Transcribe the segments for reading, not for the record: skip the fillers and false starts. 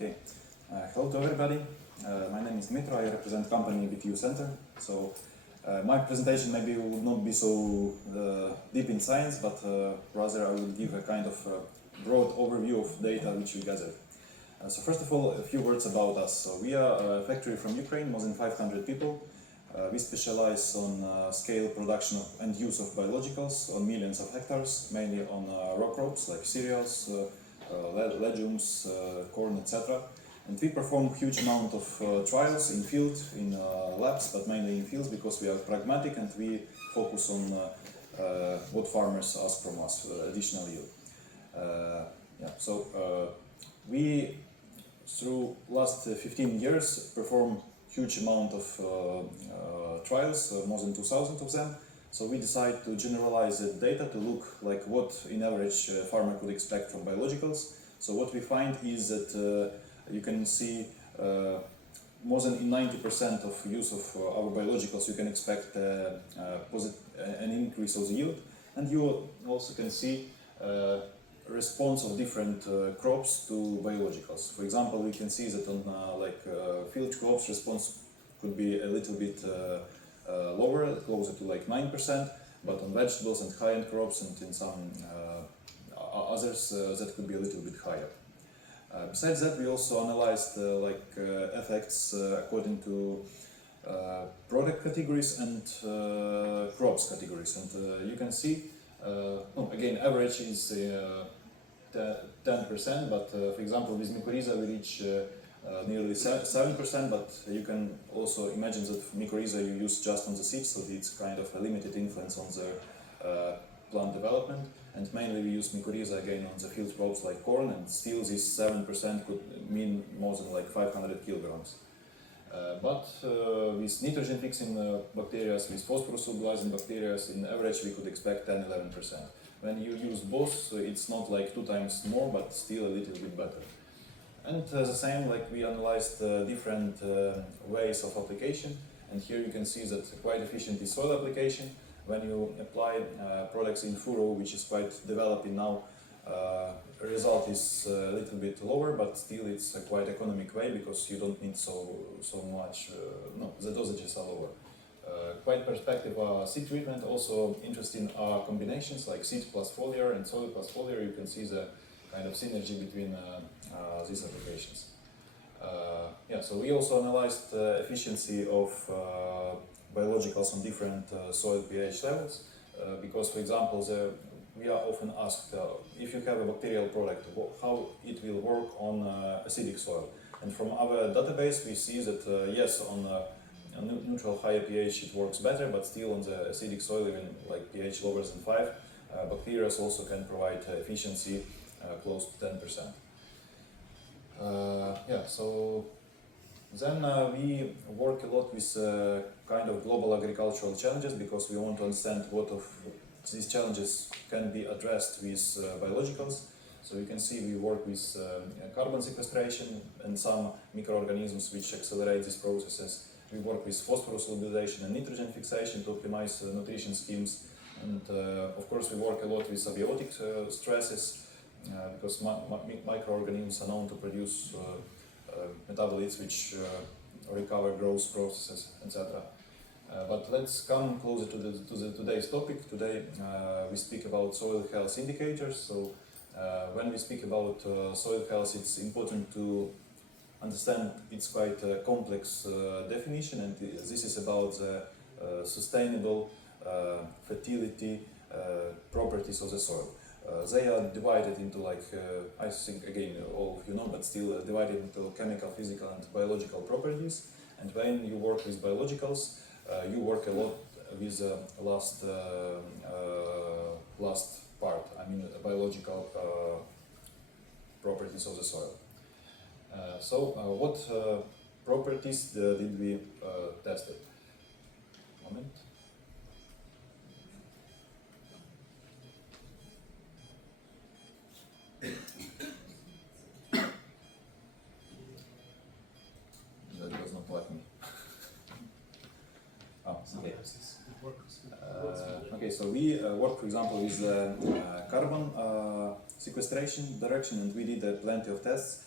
Okay, hello to everybody. My name is Dmitro. I represent company BTU Center. So my presentation maybe will not be so deep in science, but rather I will give a kind of broad overview of data which we gathered. So first of all, a few words about us. So we are a factory from Ukraine, more than 500 people. We specialize on scale production and use of biologicals on millions of hectares, mainly on row crops like cereals, legumes, corn, etc. And we perform huge amount of trials in field, in labs, but mainly in fields because we are pragmatic and we focus on what farmers ask from us, additional yield. We, through last 15 years, perform huge amount of trials, more than 2,000 of them. So we decide to generalize the data to look like what in average farmer could expect from biologicals. So what we find is that you can see more than 90% of use of our biologicals you can expect an increase of the yield, and you also can see response of different crops to biologicals. For example, we can see that on field crops response could be a little bit lower, closer to like 9%, but on vegetables and high-end crops and in some others that could be a little bit higher. Besides that, we also analyzed effects according to product categories and crops categories, and you can see again average is 10%, but for example with mycorrhiza we reach nearly 7%, but you can also imagine that mycorrhiza you use just on the seeds, so it's kind of a limited influence on the plant development, and mainly we use mycorrhiza again on the field crops like corn, and still this 7% could mean more than like 500 kilograms. But with nitrogen fixing bacteria, with phosphorus solubilizing bacteria, in average we could expect 10-11%. When you use both, it's not like 2 times more, but still a little bit better. And the same, like we analyzed different ways of application, and here you can see that quite efficient is soil application. When you apply products in furrow, which is quite developing now, result is a little bit lower, but still it's a quite economic way because you don't need so much. The dosages are lower. Quite perspective seed treatment. Also interesting are combinations like seed plus foliar and soil plus foliar. You can see the kind of synergy between these applications. So we also analyzed efficiency of biologicals on different soil pH levels, because, for example, we are often asked if you have a bacterial product, how it will work on acidic soil. And from our database, we see that yes, on neutral higher pH it works better, but still on the acidic soil, even like pH lower than 5, bacteria also can provide efficiency close to 10%. So then we work a lot with kind of global agricultural challenges because we want to understand what of these challenges can be addressed with biologicals. So you can see we work with carbon sequestration and some microorganisms which accelerate these processes. We work with phosphorus solubilization and nitrogen fixation to optimize nutrition schemes. And of course we work a lot with abiotic stresses because microorganisms are known to produce metabolites which recover growth processes, etc. But let's come closer to today's topic. Today we speak about soil health indicators. So when we speak about soil health, it's important to understand it's quite a complex definition, and this is about the sustainable fertility properties of the soil. They are divided into I think again all of you know, but still divided into chemical, physical and biological properties. And when you work with biologicals, you work a lot with the last part, I mean the biological properties of the soil. What properties did we test? Moment. That does not like me. Okay, so we work, for example, with carbon sequestration direction, and we did plenty of tests.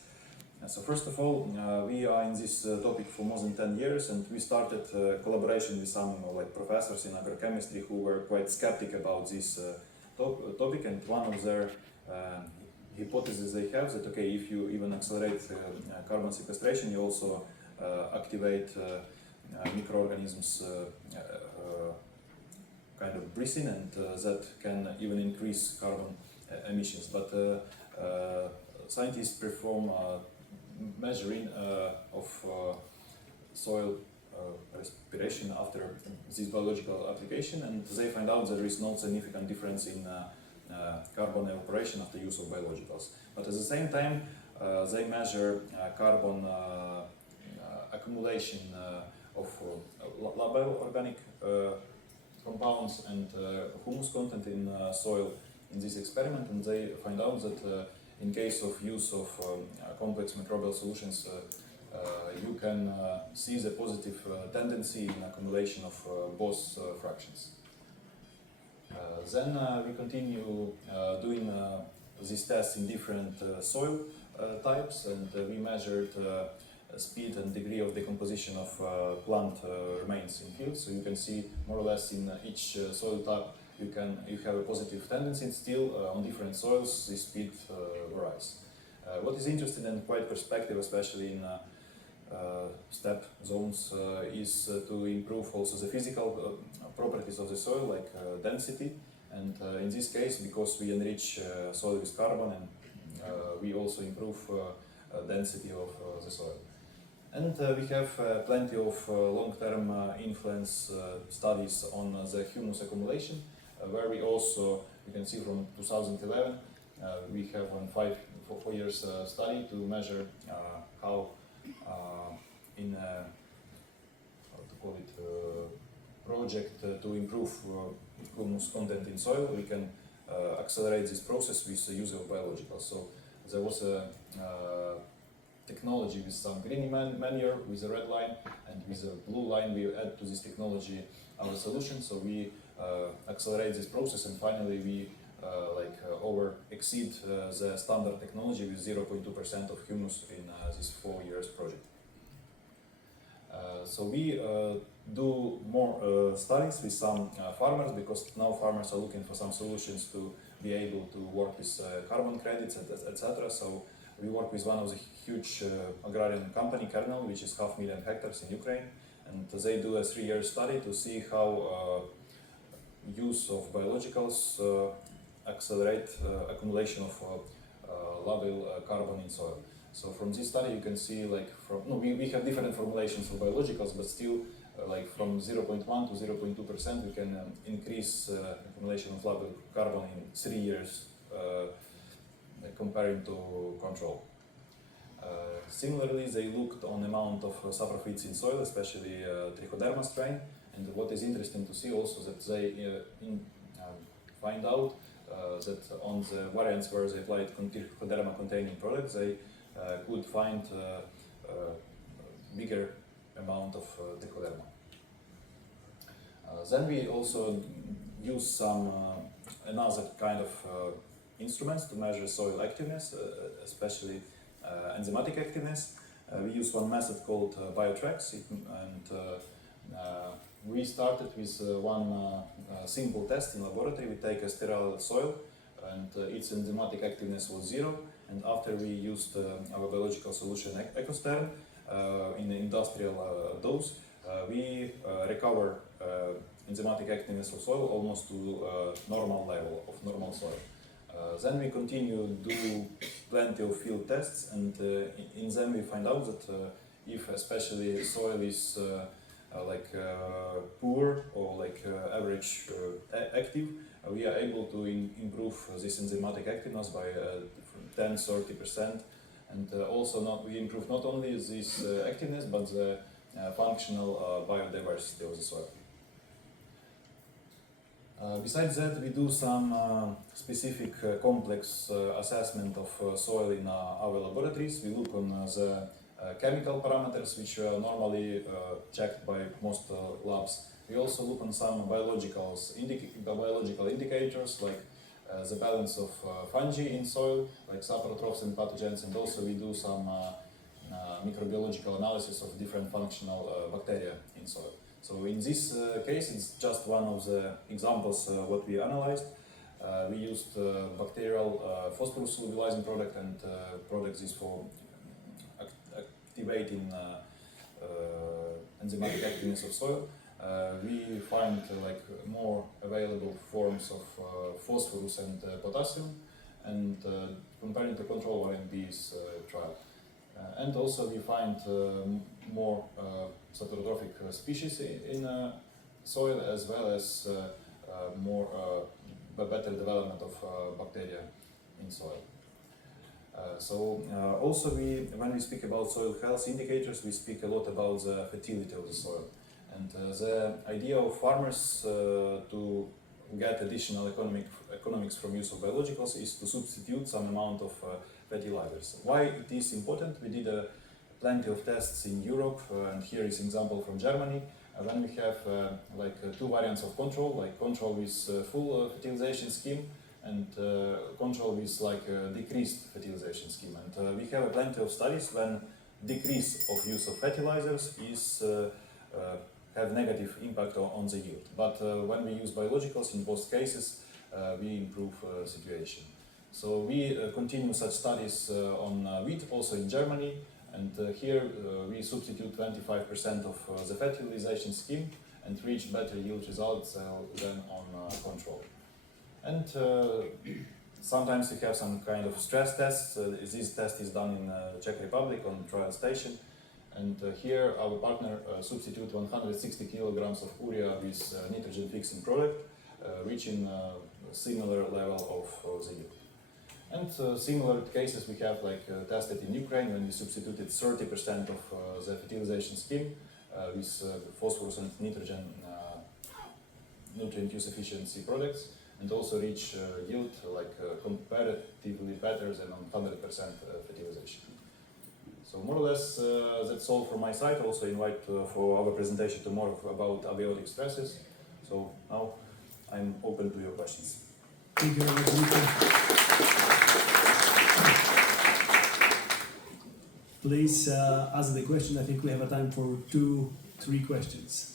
So first of all, we are in this topic for more than 10 years, and we started collaboration with some like professors in agrochemistry who were quite skeptic about this topic, and one of their hypotheses they have that okay, if you even accelerate carbon sequestration, you also activate microorganisms kind of breathing, and that can even increase carbon emissions. But scientists perform measuring of soil respiration after this biological application, and they find out that there is no significant difference in carbon evaporation after use of biologicals. But at the same time, they measure carbon accumulation of labile organic compounds and humus content in soil in this experiment, and they find out that in case of use of complex microbial solutions, you can see the positive tendency in accumulation of both fractions. Then we continue doing these tests in different soil types, and we measured speed and degree of decomposition of plant remains in fields. So you can see more or less in each soil type you have a positive tendency, and still on different soils this speed varies. What is interesting and quite perspective, especially in steppe zones, is to improve also the physical properties of the soil, like density. And in this case, because we enrich soil with carbon, and we also improve density of the soil. And we have plenty of long-term influence studies on the humus accumulation, where we also, you can see from 2011, we have one 4 years study to measure how in a, how to call it, project to improve humus content in soil, we can accelerate this process with the use of biologicals. So there was a technology with some green manure with a red line, and with a blue line we add to this technology our solution. So we accelerate this process, and finally we over exceed the standard technology with 0.2% of humus in this 4 years project. So we do more studies with some farmers, because now farmers are looking for some solutions to be able to work with carbon credits, etc. So we work with one of the huge agrarian company, Kernel, which is 500,000 hectares in Ukraine, and they do a 3-year study to see how use of biologicals accelerate accumulation of labile carbon in soil. So from this study you can see, like, we have different formulations of biologicals, but still like from 0.1 to 0.2% we can increase accumulation of labile carbon in 3 years comparing to control. Similarly, they looked on amount of saprophytes in soil, especially trichoderma strain, and what is interesting to see also that they find out that on the variants where they applied trichoderma containing products, they could find bigger amount of trichoderma. Then we also use some another kind of instruments to measure soil activeness, especially enzymatic activeness. We use one method called biotracks, and we started with one simple test in laboratory. We take a sterile soil, and its enzymatic activeness was 0. And after we used our biological solution Ecosterm in the industrial dose, we recover enzymatic activeness of soil almost to normal level of normal soil. Then we continue do plenty of field tests, and in them we find out that if especially soil is poor or average active, we are able to improve this enzymatic activeness by 10–30%, and also we improve not only this activeness but the functional biodiversity of the soil. Besides that, we do some specific complex assessment of soil in our laboratories. We look on the chemical parameters, which are normally checked by most labs. We also look on some biological indicators, like the balance of fungi in soil, like saprotrophs and pathogens, and also we do some microbiological analysis of different functional bacteria in soil. So in this case, it's just one of the examples what we analyzed. We used bacterial phosphorus solubilizing product, and product is for activating enzymatic activeness of soil. We find like more available forms of phosphorus and potassium, and comparing to control arm in this trial. And also we find more saprotrophic species in soil, as well as more better development of bacteria in soil. Also when we speak about soil health indicators, we speak a lot about the fertility of the soil. And the idea of farmers to get additional economics from use of biologicals is to substitute some amount of fertilizers. Why it is important? We did plenty of tests in Europe, and here is an example from Germany. When we have two variants of control, like control with full fertilization scheme and control with decreased fertilization scheme. And we have plenty of studies when decrease of use of fertilizers is have negative impact on the yield. But when we use biologicals, in both cases, we improve situation. So we continue such studies on wheat, also in Germany, and here we substitute 25% of the fertilization scheme and reach better yield results than on control. And sometimes we have some kind of stress tests. This test is done in Czech Republic on trial station. And here our partner substitute 160 kilograms of urea with nitrogen fixing product, reaching a similar level of the yield. And similar cases we have tested in Ukraine when we substituted 30% of the fertilization scheme with phosphorus and nitrogen nutrient use efficiency products, and also reach yield comparatively better than on 100% fertilization. So more or less that's all from my side. Also invite for our presentation tomorrow about abiotic stresses. So now I'm open to your questions. Thank you very much, Nico. Please ask the question. I think we have a time for 2-3 questions.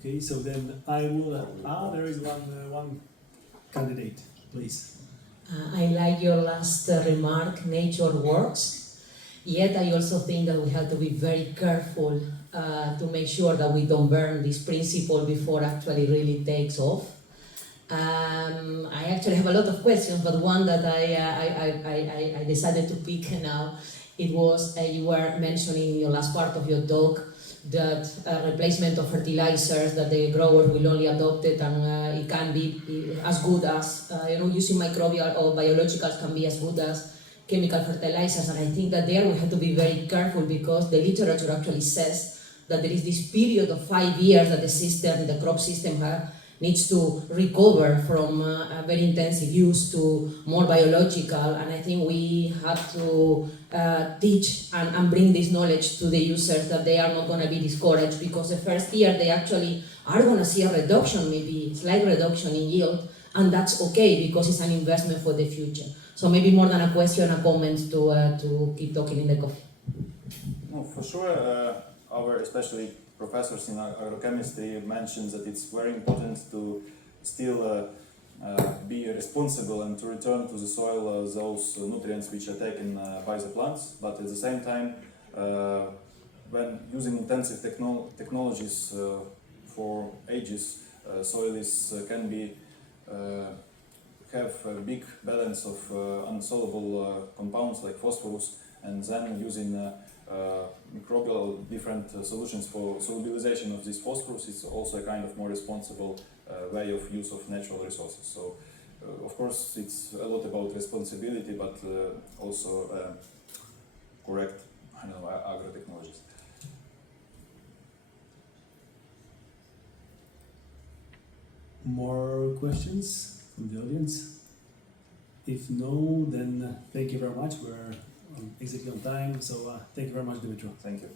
Okay, so then I will. There is one candidate, please. I like your last remark, nature works. Yet I also think that we have to be very careful to make sure that we don't burn this principle before actually really takes off. I actually have a lot of questions, but one that I decided to pick now, it was you were mentioning in your last part of your talk that replacement of fertilizers that the growers will only adopt it, and it can be as good as using microbial or biologicals can be as good as chemical fertilizers. And I think that there we have to be very careful, because the literature actually says that there is this period of 5 years that the crop system needs to recover from a very intensive use to more biological. And I think we have to teach and bring this knowledge to the users, that they are not going to be discouraged, because the first year they actually are going to see a reduction, maybe slight reduction in yield, and that's okay, because it's an investment for the future. So maybe more than a question, a comment to keep talking in the coffee. No, for sure, our especially professors in agrochemistry mentioned that it's very important to still be responsible and to return to the soil those nutrients which are taken by the plants. But at the same time, when using intensive technologies for ages, soil can be have a big balance of unsoluble compounds like phosphorus, and then using microbial different solutions for solubilization of this phosphorus is also a kind of more responsible way of use of natural resources. So of course it's a lot about responsibility, but also correct agro-technologies. More questions from the audience? If no, then thank you very much. We're exactly on time, so thank you very much, Dimitro. Thank you.